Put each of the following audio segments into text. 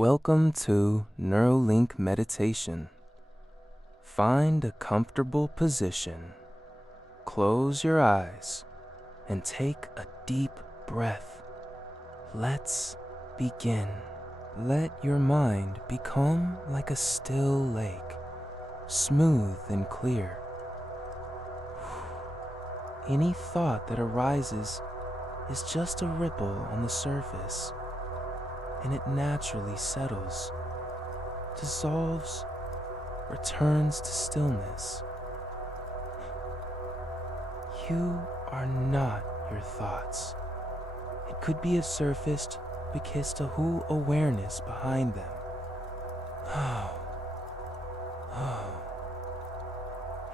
Welcome to Neurolink Meditation. Find a comfortable position, close your eyes, and take a deep breath. Let's begin. Let your mind become like a still lake, smooth and clear. Any thought that arises is just a ripple on the surface, and it naturally settles, dissolves, returns to stillness. You are not your thoughts. It could be a surfaced because to who awareness behind them.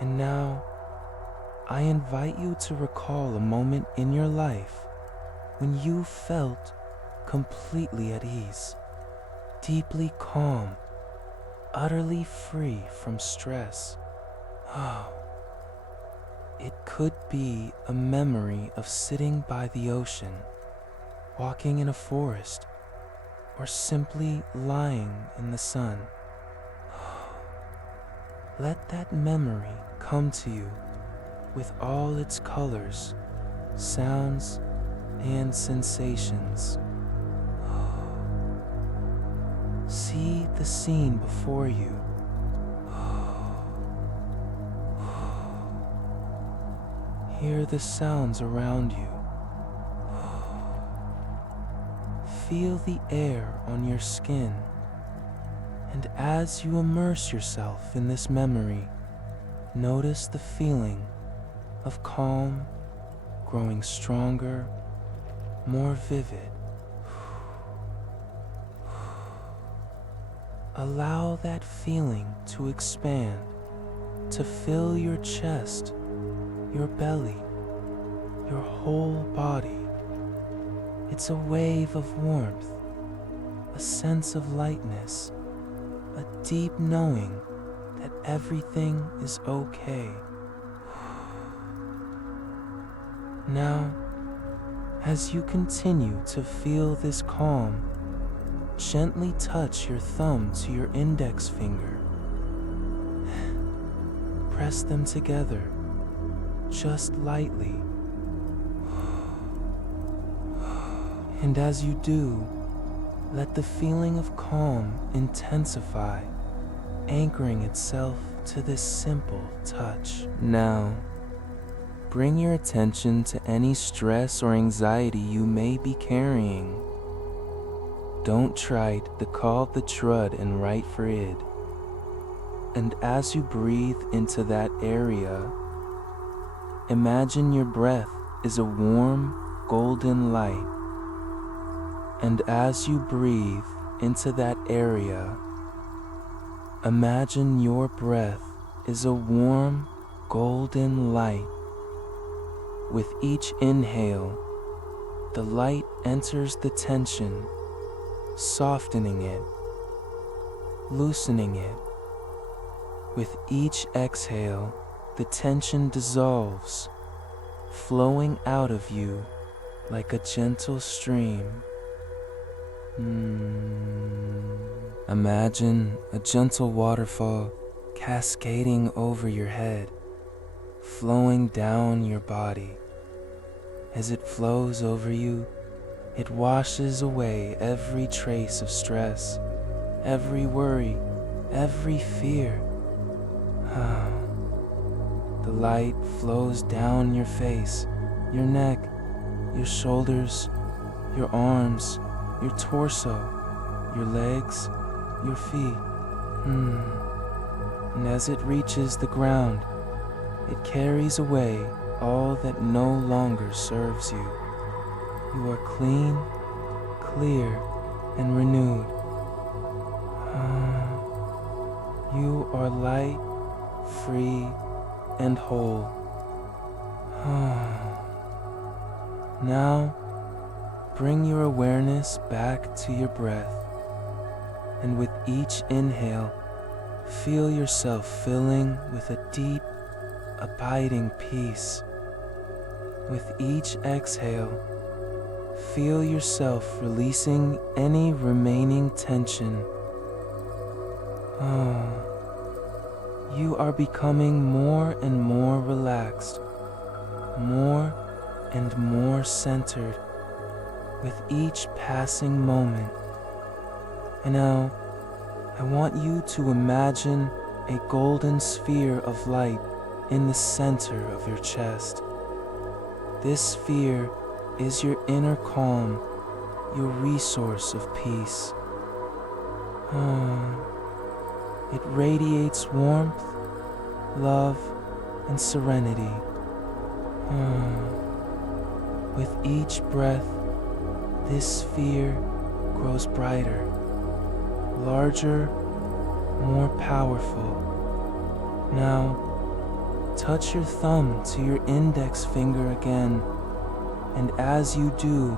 And now, I invite you to recall a moment in your life when you felt completely at ease, deeply calm, utterly free from stress. It could be a memory of sitting by the ocean, walking in a forest, or simply lying in the sun. Let that memory come to you with all its colors, sounds, and sensations. See the scene before you. Hear the sounds around you. Feel the air on your skin. And as you immerse yourself in this memory, notice the feeling of calm growing stronger, more vivid. Allow that feeling to expand, to fill your chest, your belly, your whole body. It's a wave of warmth, a sense of lightness, a deep knowing that everything is okay. Now, as you continue to feel this calm, gently touch your thumb to your index finger. Press them together, just lightly. And as you do, let the feeling of calm intensify, anchoring itself to this simple touch. Now, bring your attention to any stress or anxiety you may be carrying. Don't trite the call the trud and write for it. And as you breathe into that area, imagine your breath is a warm, golden light. And as you breathe into that area, imagine your breath is a warm, golden light. With each inhale, the light enters the tension, softening it, loosening it. With each exhale, the tension dissolves, flowing out of you like a gentle stream. Imagine a gentle waterfall cascading over your head, flowing down your body. As it flows over you, it washes away every trace of stress, every worry, every fear. The light flows down your face, your neck, your shoulders, your arms, your torso, your legs, your feet. And as it reaches the ground, it carries away all that no longer serves you. You are clean, clear, and renewed. You are light, free, and whole. Now, bring your awareness back to your breath, and with each inhale, feel yourself filling with a deep, abiding peace. With each exhale, Feel yourself releasing any remaining tension. You are becoming more and more relaxed, more and more centered with each passing moment. And now, I want you to imagine a golden sphere of light in the center of your chest. This sphere is your inner calm, your resource of peace. It radiates warmth, love, and serenity. With each breath, this sphere grows brighter, larger, more powerful. Now, touch your thumb to your index finger again, and as you do,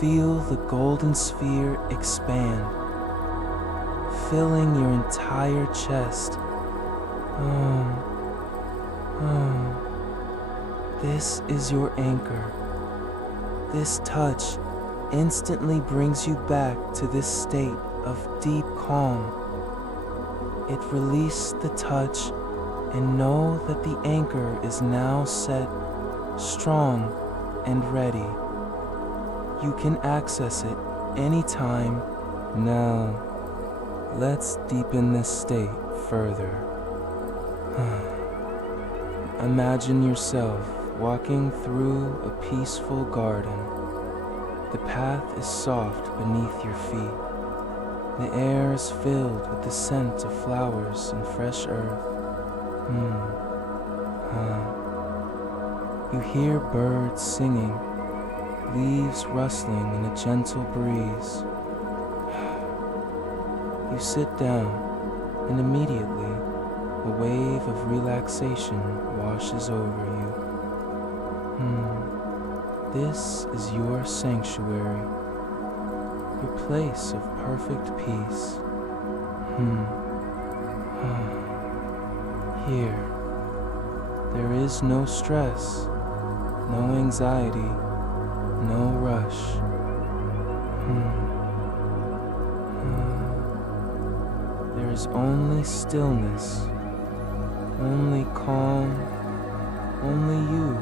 feel the golden sphere expand, filling your entire chest. This is your anchor. This touch instantly brings you back to this state of deep calm. It releases the touch and know that the anchor is now set, strong, and ready. You can access it anytime. Now, let's deepen this state further. Imagine yourself walking through a peaceful garden. The path is soft beneath your feet. The air is filled with the scent of flowers and fresh earth. You hear birds singing, leaves rustling in a gentle breeze. You sit down, and immediately a wave of relaxation washes over you. This is your sanctuary, your place of perfect peace. Here, there is no stress, no anxiety, no rush. There is only stillness, only calm, only you.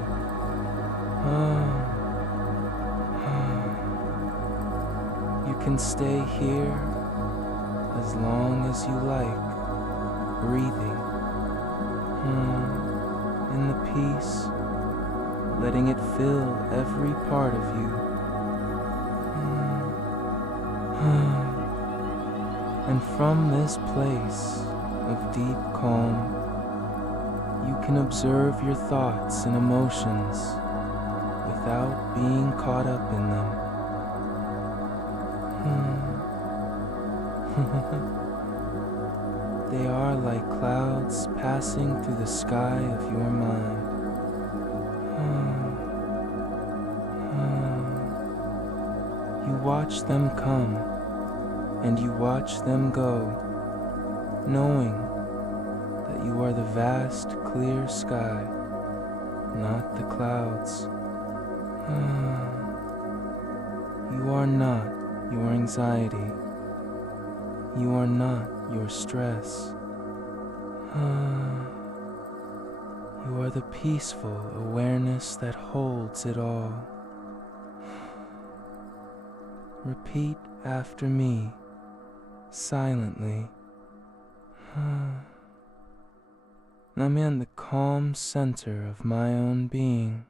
You can stay here as long as you like, breathing in the peace, letting it fill every part of you. And from this place of deep calm, you can observe your thoughts and emotions without being caught up in them. They are like clouds passing through the sky of your mind. You watch them come, and you watch them go, knowing that you are the vast, clear sky, not the clouds. You are not your anxiety. You are not your stress. You are the peaceful awareness that holds it all. Repeat after me, silently. I'm in the calm center of my own being.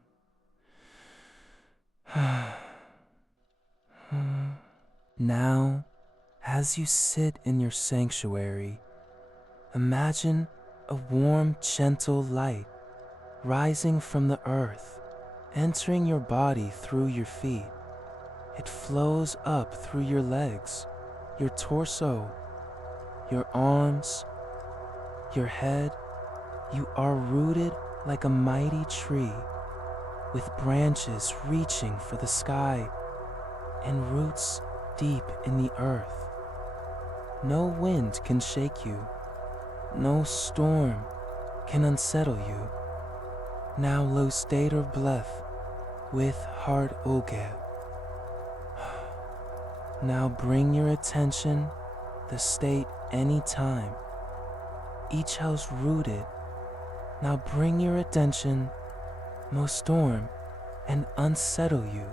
Now, as you sit in your sanctuary, imagine a warm, gentle light rising from the earth, entering your body through your feet. It flows up through your legs, your torso, your arms, your head. You are rooted like a mighty tree, with branches reaching for the sky and roots deep in the earth. No wind can shake you. No storm can unsettle you. Now lo stater bleth with hart oge. Now bring your attention the state anytime. Each house rooted. Now bring your attention, no storm, and unsettle you.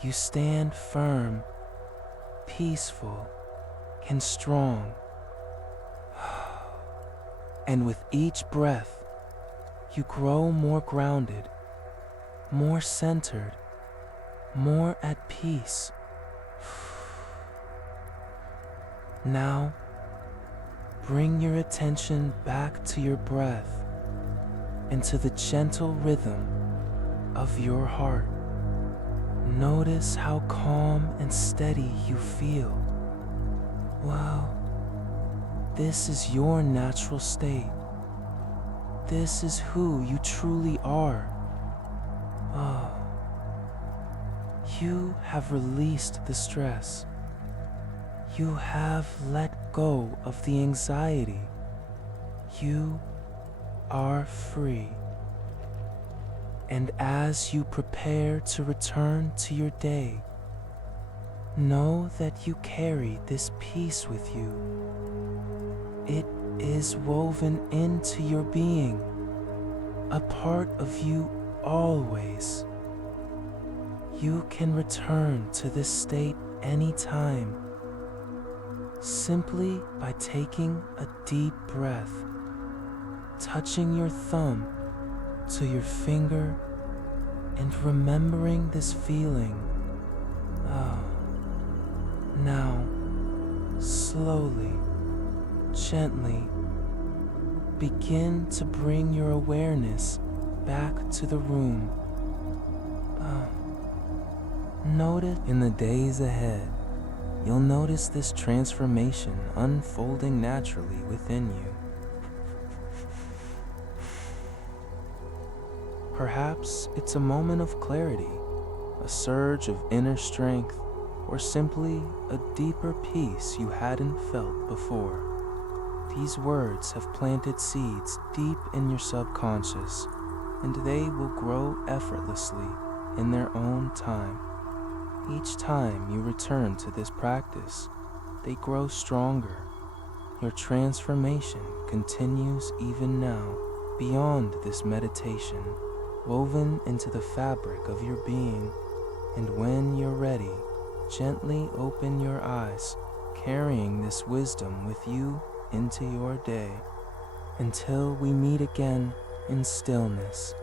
You stand firm, peaceful, and strong. And with each breath, you grow more grounded, more centered, more at peace. Now, bring your attention back to your breath and to the gentle rhythm of your heart. Notice how calm and steady you feel. Wow, this is your natural state. This is who you truly are. Oh, you have released the stress. You have let go of the anxiety. You are free. And as you prepare to return to your day, know that you carry this peace with you. It is woven into your being, a part of you always. You can return to this state anytime, simply by taking a deep breath, touching your thumb to your finger, and remembering this feeling. Now, slowly, gently, begin to bring your awareness back to the room. Notice in the days ahead, you'll notice this transformation unfolding naturally within you. Perhaps it's a moment of clarity, a surge of inner strength, or simply a deeper peace you hadn't felt before. These words have planted seeds deep in your subconscious, and they will grow effortlessly in their own time. Each time you return to this practice, they grow stronger. Your transformation continues even now, beyond this meditation, woven into the fabric of your being. And when you're ready, gently open your eyes, carrying this wisdom with you into your day. Until we meet again in stillness.